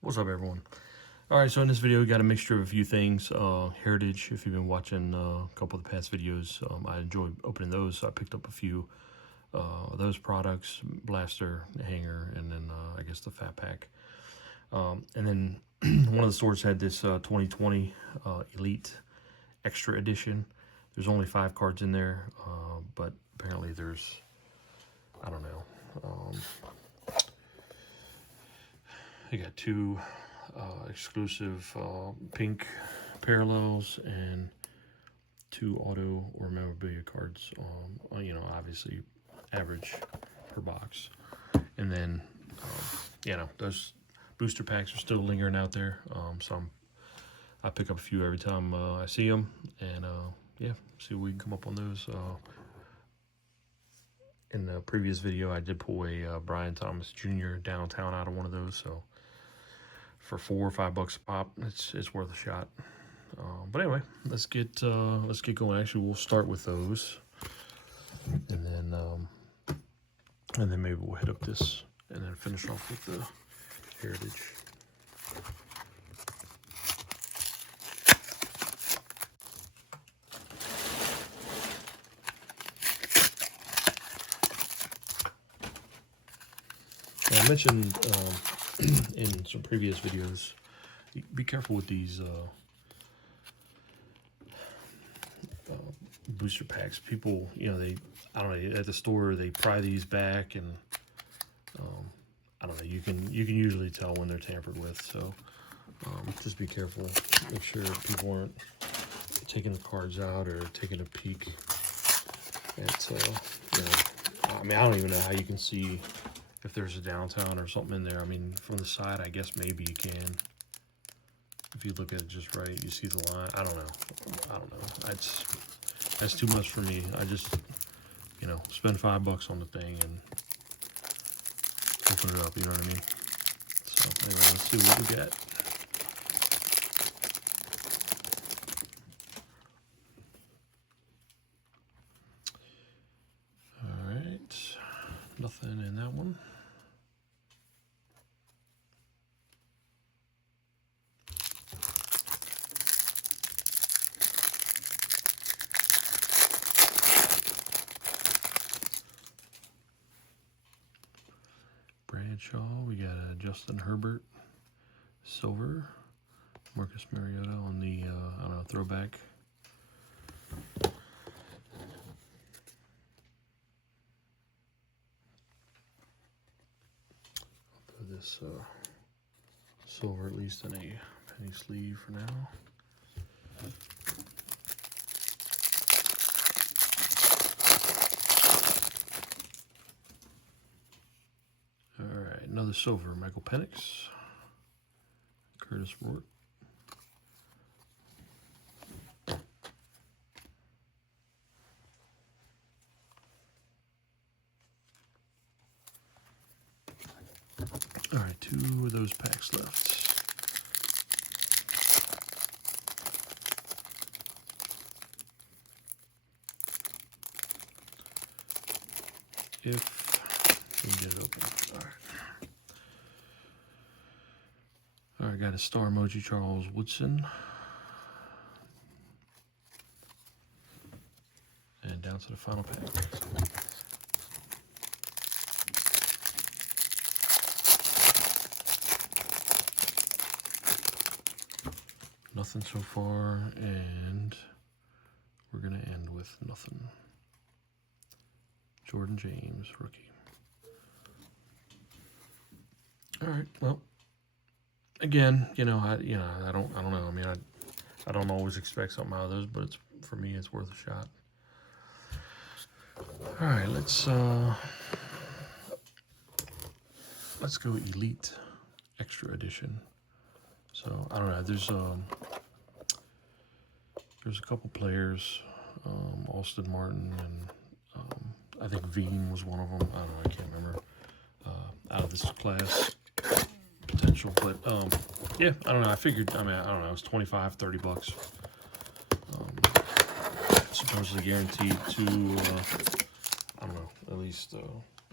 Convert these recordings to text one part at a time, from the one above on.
What's up, everyone? All right, so in this video, we got a mixture of a few things. Heritage, if you've been watching a couple of the past videos, I enjoyed opening those, so I picked up a few of those products, blaster, hanger, and then I guess the fat pack. And then one of the stores had this 2020 Elite Extra Edition. There's only 5 cards in there, but apparently there's, I don't know, I got 2 exclusive pink parallels and 2 auto or memorabilia cards. Obviously average per box. And then, those booster packs are still lingering out there. I pick up a few every time I see them, and see what we can come up on those. In the previous video, I did pull a Brian Thomas Jr. downtown out of one of those, so for $4 or $5 a pop, it's worth a shot. But anyway, let's get going. Actually, we'll start with those, and then maybe we'll hit up this, and then finish off with the Heritage. Now, I mentioned in some previous videos, be careful with these booster packs. People, I don't know, at the store they pry these back, and I don't know, you can usually tell when they're tampered with. So just be careful. Make sure people aren't taking the cards out or taking a peek at I mean, I don't even know how you can see if there's a downtown or something in there. I mean, from the side, I guess maybe you can. If you look at it just right, you see the line. I don't know. That's too much for me. I just, spend $5 on the thing and open it up. You know what I mean? So anyway, let's see what we got. All right, nothing in that one. Bradshaw, we got a Justin Herbert silver, Marcus Mariota on the throwback. I'll put this silver at least in a penny sleeve for now. Another silver, Michael Penix, Curtis Rourke. All right, 2 of those packs left. If we can get it open. All right. All right, got a star emoji, Charles Woodson. And down to the final pack. Nothing so far, and we're going to end with nothing. Jordan James, rookie. All right, well, again, I don't know. I mean, I don't always expect something out of those, but for me, it's worth a shot. All right, let's go Elite Extra Edition. So I don't know. There's a couple players, Austin Martin, and I think Veen was one of them. I don't know. I can't remember. Out of this class potential, but yeah, I don't know. I figured. I mean, I don't know. It's $25-$30. Supposedly guaranteed to. I don't know. At least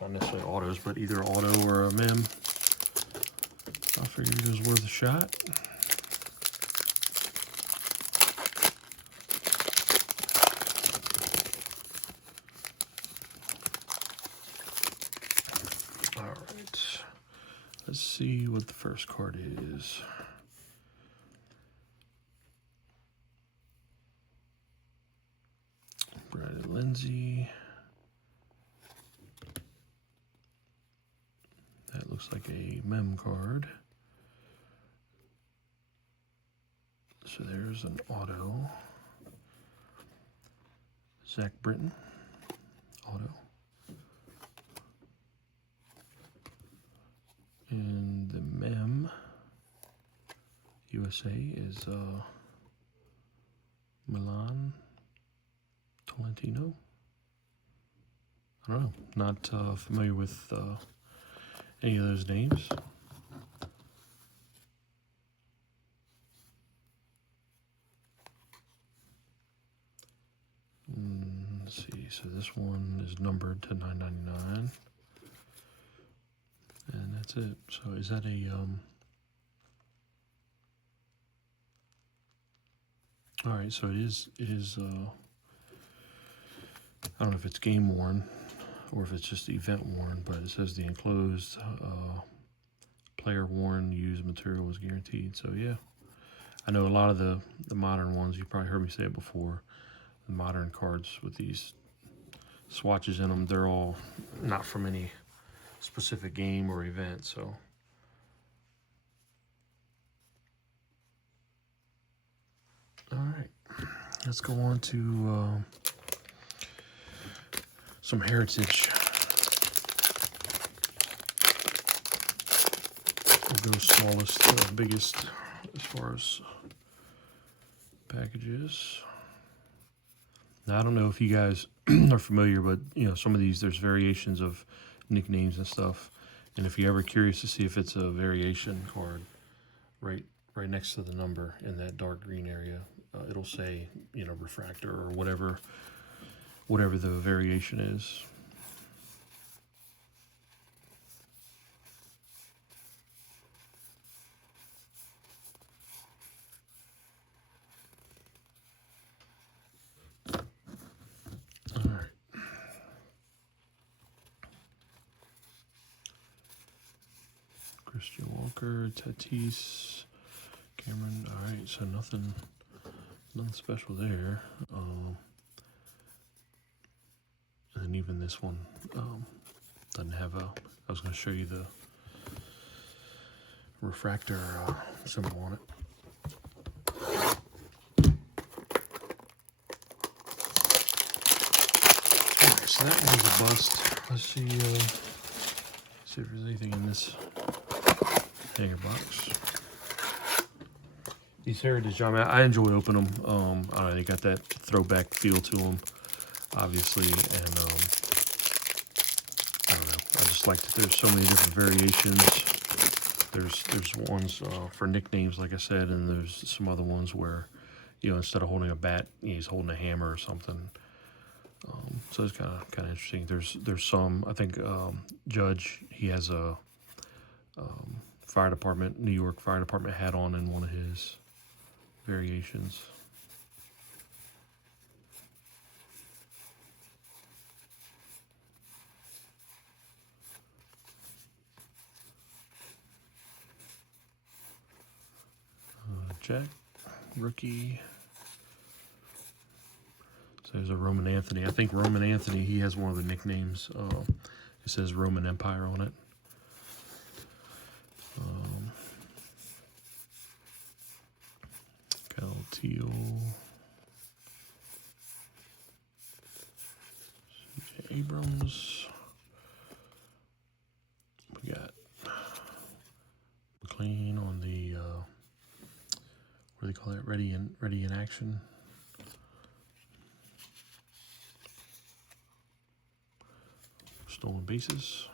not necessarily autos, but either auto or a mem. I figured it was worth a shot. All right, let's see what the first card is. Brandon Lindsay. That looks like a mem card. So there's an auto. Zach Britton, auto. And the mem USA is Milan Tolentino. I don't know, not familiar with any of those names. Let's see, so this one is numbered to 999. And that's it. So is that a all right, so it is I don't know if it's game worn or if it's just event worn, but it says the enclosed player worn used material was guaranteed. So yeah, I know a lot of the modern ones, you probably heard me say it before, the modern cards with these swatches in them, they're all not from any specific game or event. So all right, let's go on to some heritage. We'll go smallest to biggest as far as packages. Now, I don't know if you guys are familiar, but you know, some of these, there's variations of nicknames and stuff. And if you're ever curious to see if it's a variation card, right next to the number in that dark green area, it'll say, you know, refractor or whatever the variation is. All right. Christian Walker, Tatis, Cameron. All right, so nothing special there. And even this one doesn't have a. I was going to show you the refractor symbol on it. Alright, so that one's a bust. Let's see if there's anything in this hanger box. These heritage, I enjoy opening them. I don't know, they got that throwback feel to them, obviously, and I don't know. I just like that there's so many different variations. There's ones for nicknames, like I said, and there's some other ones where, you know, instead of holding a bat, he's holding a hammer or something. So it's kind of interesting. There's some, I think Judge, he has a fire department, New York Fire Department hat on in one of his variations. Jack, rookie. So there's a Roman Anthony. I think Roman Anthony, he has one of the nicknames. It says Roman Empire on it. Cal Teal. CJ Abrams. We got McLean on the what do they call that? Ready in action. Stolen bases.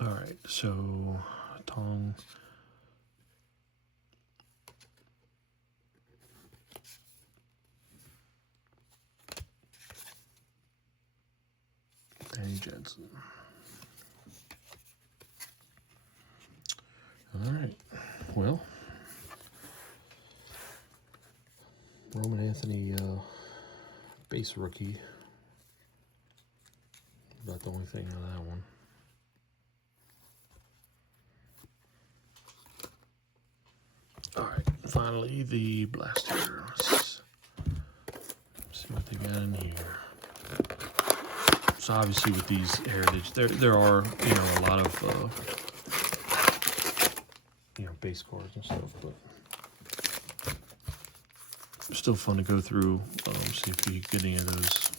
All right, so Tong. Danny Jensen. All right. Well, Roman Anthony base rookie. About the only thing on that one. All right. Finally, the blaster. Let's see what they got in here. So obviously with these heritage, there are, you know, a lot of you know, base cards and stuff, but it's still fun to go through, see if we get any of those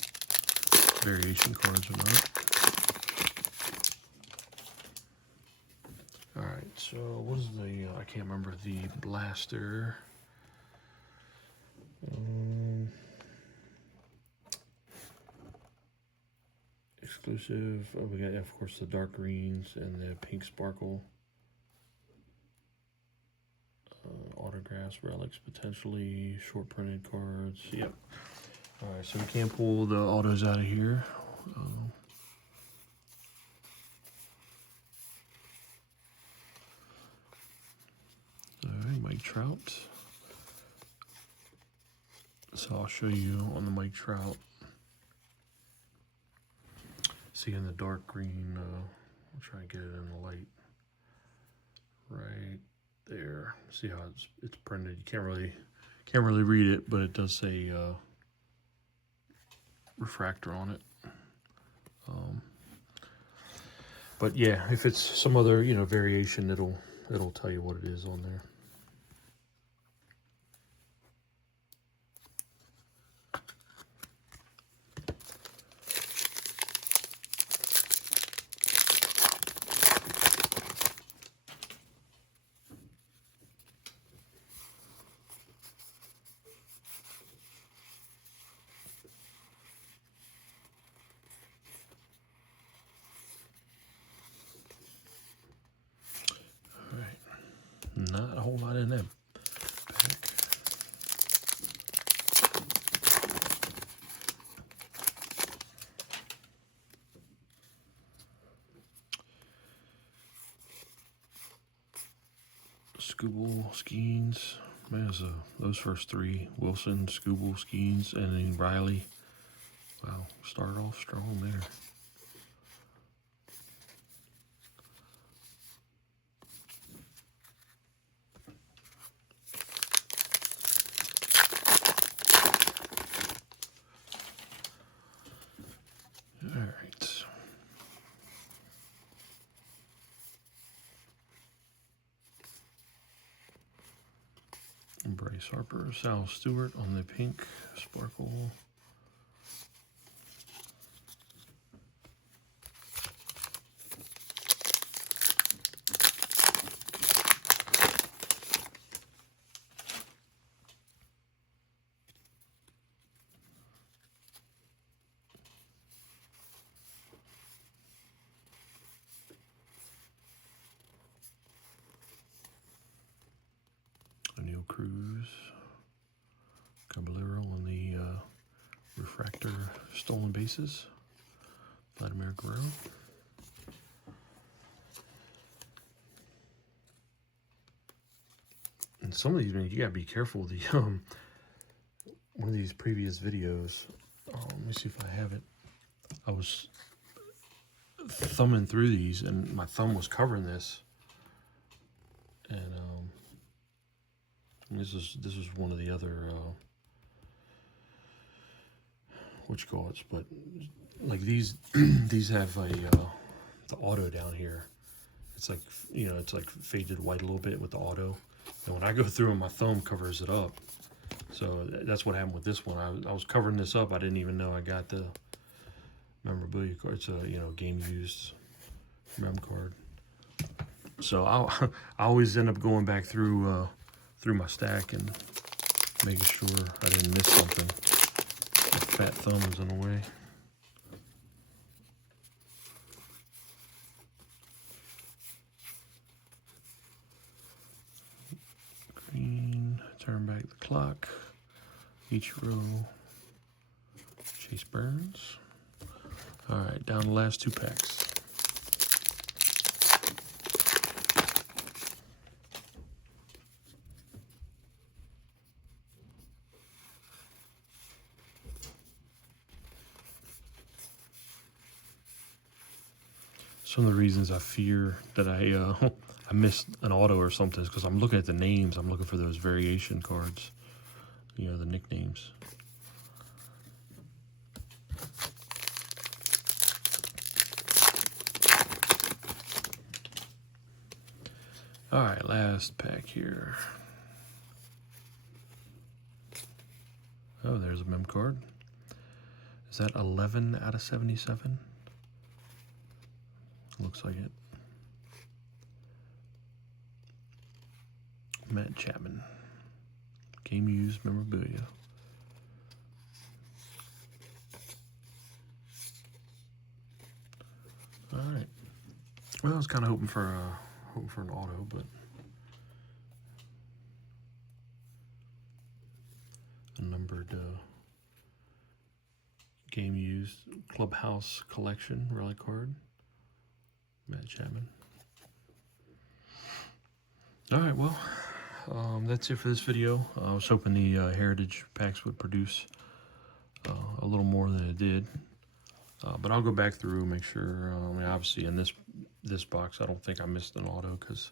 variation cards or not. All right, so what is the? I can't remember the blaster. Exclusive. Oh, we got, of course, the dark greens and the pink sparkle. Autographs, relics, potentially short printed cards. Yep. All right, so we can't pull the autos out of here. All right, Mike Trout. So I'll show you on the Mike Trout. See in the dark green, I'll try and get it in the light. Right there. See how it's printed. You can't really read it, but it does say refractor on it. But yeah, if it's some other, you know, variation, it'll tell you what it is on there. Not a whole lot in that pack. Scooble, Skeens. Man, so those first three. Wilson, Scooble, Skeens, and then Riley. Wow, started off strong there. Bryce Harper, Sal Stewart on the pink sparkle. O'Neal Cruz, Caballero on the refractor stolen bases. Vladimir Guerrero. And some of these, man, you gotta be careful. The one of these previous videos. Let me see if I have it. I was thumbing through these, and my thumb was covering this, and this is one of the other what you call it, but like these these have a the auto down here. It's like, you know, it's like faded white a little bit with the auto, and when I go through them, my thumb covers it up. So that's what happened with this one. I was covering this up. I didn't even know I got the memorabilia card. It's a, you know, game used mem card. So I always end up going back through my stack and making sure I didn't miss something. My fat thumb is in the way. Green, turn back the clock. Each row, Chase Burns. All right, down to the last 2 packs. Some of the reasons I fear that I missed an auto or something is because I'm looking at the names. I'm looking for those variation cards, you know, the nicknames. All right, last pack here. Oh, there's a mem card. Is that 11 out of 77? Looks like it. Matt Chapman. Game used memorabilia. All right. Well, I was kind of hoping for an auto, but a numbered game used clubhouse collection relic card. Matt Chapman. All right, well, that's it for this video. I was hoping the heritage packs would produce a little more than it did, but I'll go back through, make sure. I mean, obviously in this box, I don't think I missed an auto because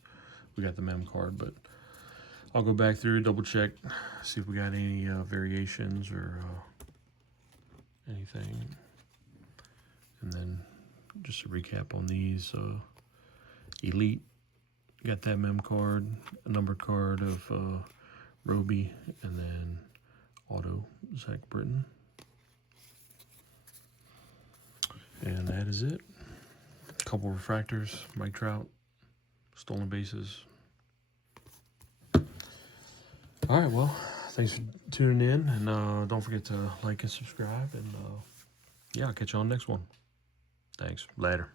we got the mem card, but I'll go back through, double check, see if we got any variations or anything, and then just a recap on these. Elite, got that mem card, a numbered card of Roby, and then auto Zach Britton. And that is it. A couple refractors, Mike Trout, stolen bases. All right, well, thanks for tuning in, and don't forget to like and subscribe, and yeah, I'll catch you on the next one. Thanks. Later.